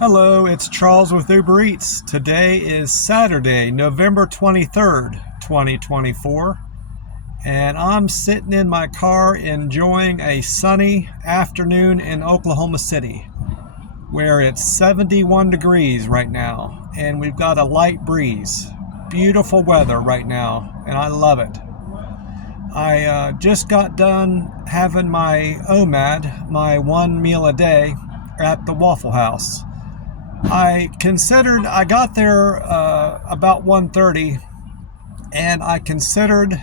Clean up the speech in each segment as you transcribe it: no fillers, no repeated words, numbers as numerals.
Hello, it's Charles with Uber Eats. Today is Saturday, November 23rd, 2024, and I'm sitting in my car enjoying a sunny afternoon in Oklahoma City, where it's 71 degrees right now, and we've got a light breeze. Beautiful weather right now, and I love it. I just got done having my OMAD, my one meal a day, at the Waffle House. I got there about 1:30, and I considered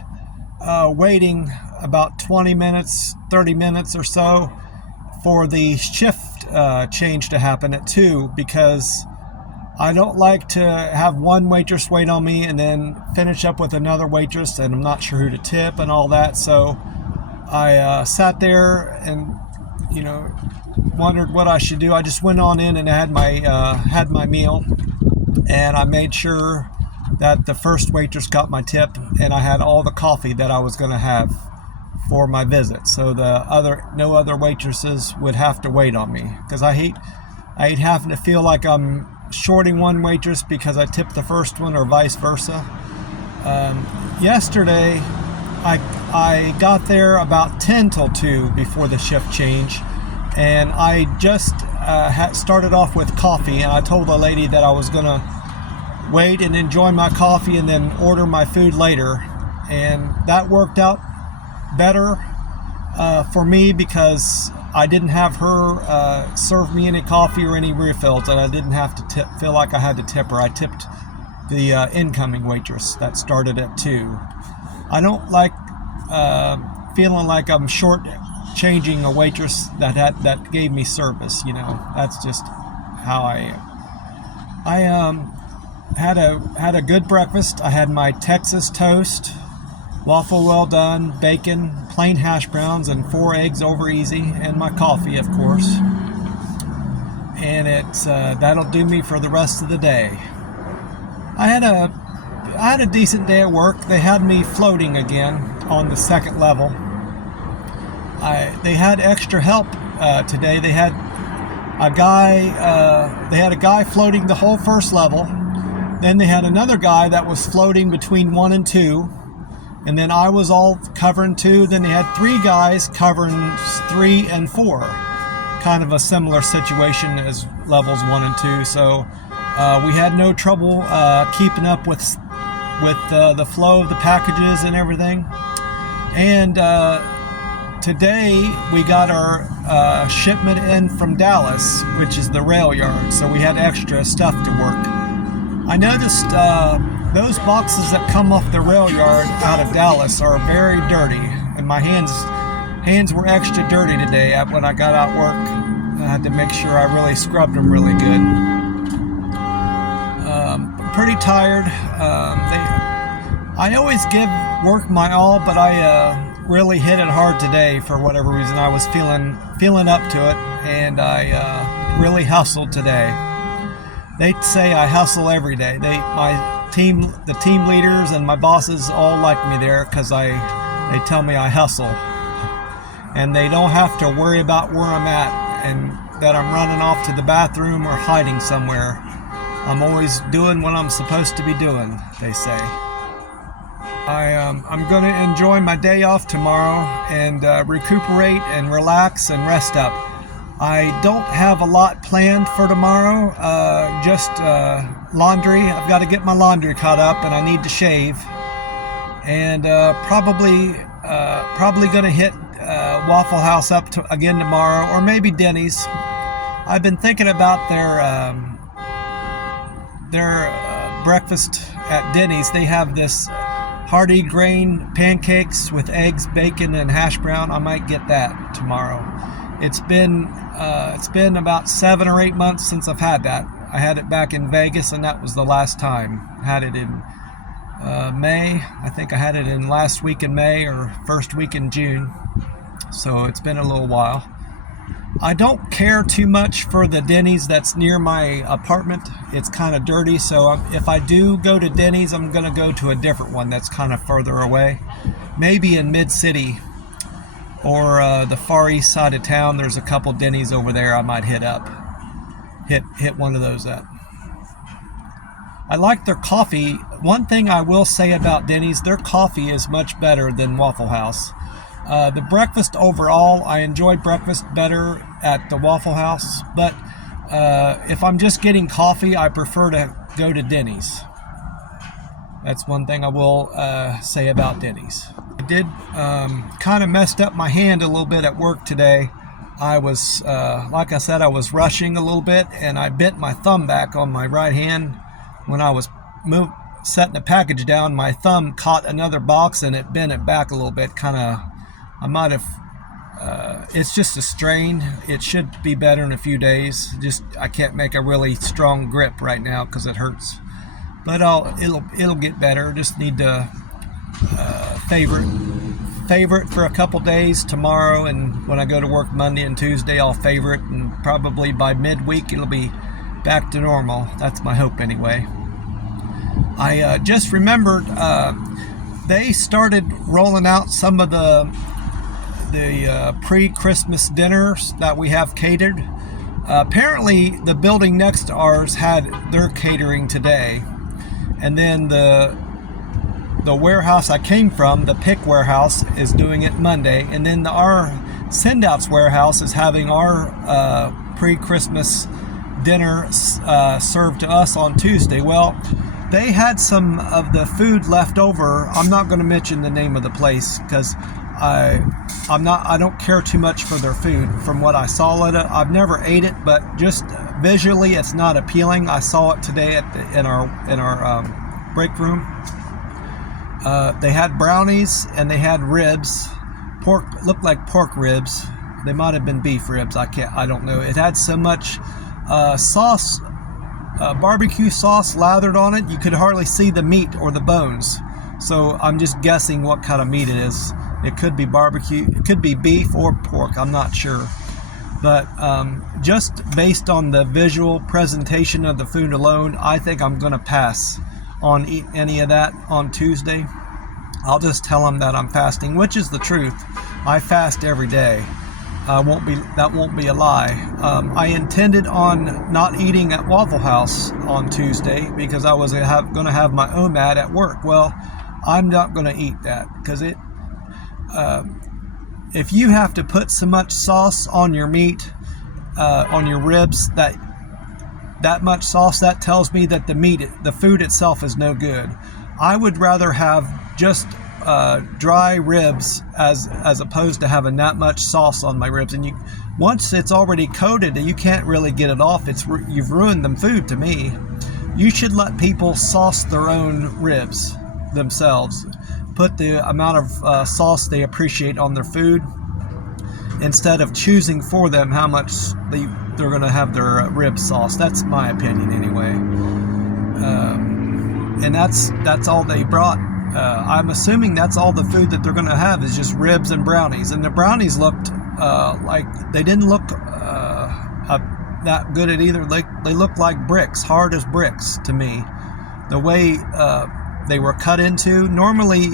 waiting about 20 minutes, 30 minutes or so for the shift change to happen at 2, because I don't like to have one waitress wait on me and then finish up with another waitress, and I'm not sure who to tip and all that. So I sat there and, wondered what I should do. I just went on in and had my meal, and I made sure that the first waitress got my tip, and I had all the coffee that I was going to have for my visit, so no other waitresses would have to wait on me, because I hate having to feel like I'm shorting one waitress because I tipped the first one, or vice versa. Yesterday I got there about 10 till 2 before the shift change, and I just started off with coffee, and I told the lady that I was going to wait and enjoy my coffee and then order my food later, and that worked out better for me, because I didn't have her serve me any coffee or any refills, and I didn't have to feel like I had to tip her. I tipped the incoming waitress that started at 2. I don't like feeling like I'm short changing a waitress that gave me service. That's just how I am. I had a good breakfast. I had my Texas toast, waffle well done, bacon, plain hash browns, and 4 eggs over easy, and my coffee, of course. And that'll do me for the rest of the day. I had a decent day at work. They had me floating again on the second level. They had extra help today. They had a guy floating the whole first level. Then they had another guy that was floating between 1 and 2. And then I was all covering 2. Then they had 3 guys covering 3 and 4. Kind of a similar situation as levels 1 and 2. So we had no trouble keeping up with the flow of the packages and everything. And today we got our shipment in from Dallas, which is the rail yard. So we had extra stuff to work. I noticed those boxes that come off the rail yard out of Dallas are very dirty, and my hands were extra dirty today when I got out work. I had to make sure I really scrubbed them really good. Pretty tired. I always give work my all, but I really hit it hard today for whatever reason. I was feeling up to it, and I really hustled today. They say I hustle every day. The team leaders and my bosses all like me there, because they tell me I hustle, and they don't have to worry about where I'm at and that I'm running off to the bathroom or hiding somewhere. I'm always doing what I'm supposed to be doing, they say. I'm going to enjoy my day off tomorrow and recuperate and relax and rest up. I don't have a lot planned for tomorrow, just laundry. I've got to get my laundry caught up, and I need to shave. And probably going to hit Waffle House up again tomorrow, or maybe Denny's. I've been thinking about their breakfast at Denny's. They have this hearty grain pancakes with eggs, bacon, and hash brown. I might get that tomorrow. It's been about 7 or 8 months since I've had that. I had it back in Vegas, and that was the last time. I had it in May. I think I had it in last week in May or first week in June. So it's been a little while. I don't care too much for the Denny's that's near my apartment. It's kind of dirty, so if I do go to Denny's, I'm going to go to a different one that's kind of further away. Maybe in Mid-City or the far east side of town. There's a couple Denny's over there I might hit up. hit one of those up. I like their coffee. One thing I will say about Denny's, their coffee is much better than Waffle House. The breakfast overall, I enjoy breakfast better at the Waffle House, but if I'm just getting coffee, I prefer to go to Denny's. That's one thing I will say about Denny's. I did kind of messed up my hand a little bit at work today. I was, like I said, I was rushing a little bit, and I bent my thumb back on my right hand. When I was setting the package down, my thumb caught another box and it bent it back a little bit. I might have, it's just a strain. It should be better in a few days. I can't make a really strong grip right now because it hurts. But it'll get better. Just need to favor it for a couple days tomorrow, and when I go to work Monday and Tuesday, I'll favor it, and probably by midweek it'll be back to normal. That's my hope anyway. I just remembered they started rolling out some of the pre-Christmas dinners that we have catered. Apparently the building next to ours had their catering today, and then the warehouse I came from, the pick warehouse, is doing it Monday, and then our send-outs warehouse is having our pre-Christmas dinner served to us on Tuesday. Well, they had some of the food left over. I'm not going to mention the name of the place because I don't care too much for their food. From what I saw I've never ate it, but just visually it's not appealing. I saw it today in our break room. They had brownies and they had ribs. Looked like pork ribs. They might have been beef ribs. I don't know. It had so much sauce, barbecue sauce lathered on it, you could hardly see the meat or the bones. So I'm just guessing what kind of meat it is. It could be barbecue, it could be beef or pork, I'm not sure. But just based on the visual presentation of the food alone, I think I'm going to pass on any of that on Tuesday. I'll just tell them that I'm fasting, which is the truth. I fast every day. That won't be a lie. I intended on not eating at Waffle House on Tuesday because I was going to have my OMAD at work. Well, I'm not going to eat that because if you have to put so much sauce on your meat, on your ribs, that much sauce, that tells me that the food itself is no good. I would rather have just dry ribs as opposed to having that much sauce on my ribs. And once it's already coated, you can't really get it off. You've ruined the food to me. You should let people sauce their own ribs themselves. Put the amount of sauce they appreciate on their food instead of choosing for them how much they're going to have their rib sauce. That's my opinion anyway. And that's all they brought. I'm assuming that's all the food that they're going to have is just ribs and brownies. And the brownies looked like they didn't look that good at either. They looked like bricks, hard as bricks to me. The way they were cut into. Normally,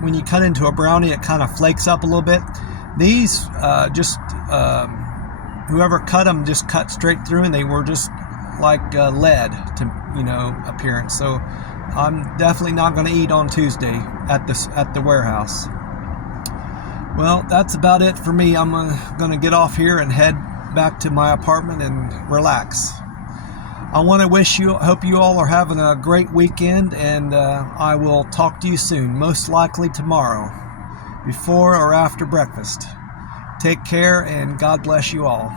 when you cut into a brownie, it kind of flakes up a little bit. These whoever cut them just cut straight through, and they were just like lead to appearance. So I'm definitely not going to eat on Tuesday at the warehouse. Well, that's about it for me. I'm going to get off here and head back to my apartment and relax. I want to hope you all are having a great weekend, and I will talk to you soon, most likely tomorrow, before or after breakfast. Take care, and God bless you all.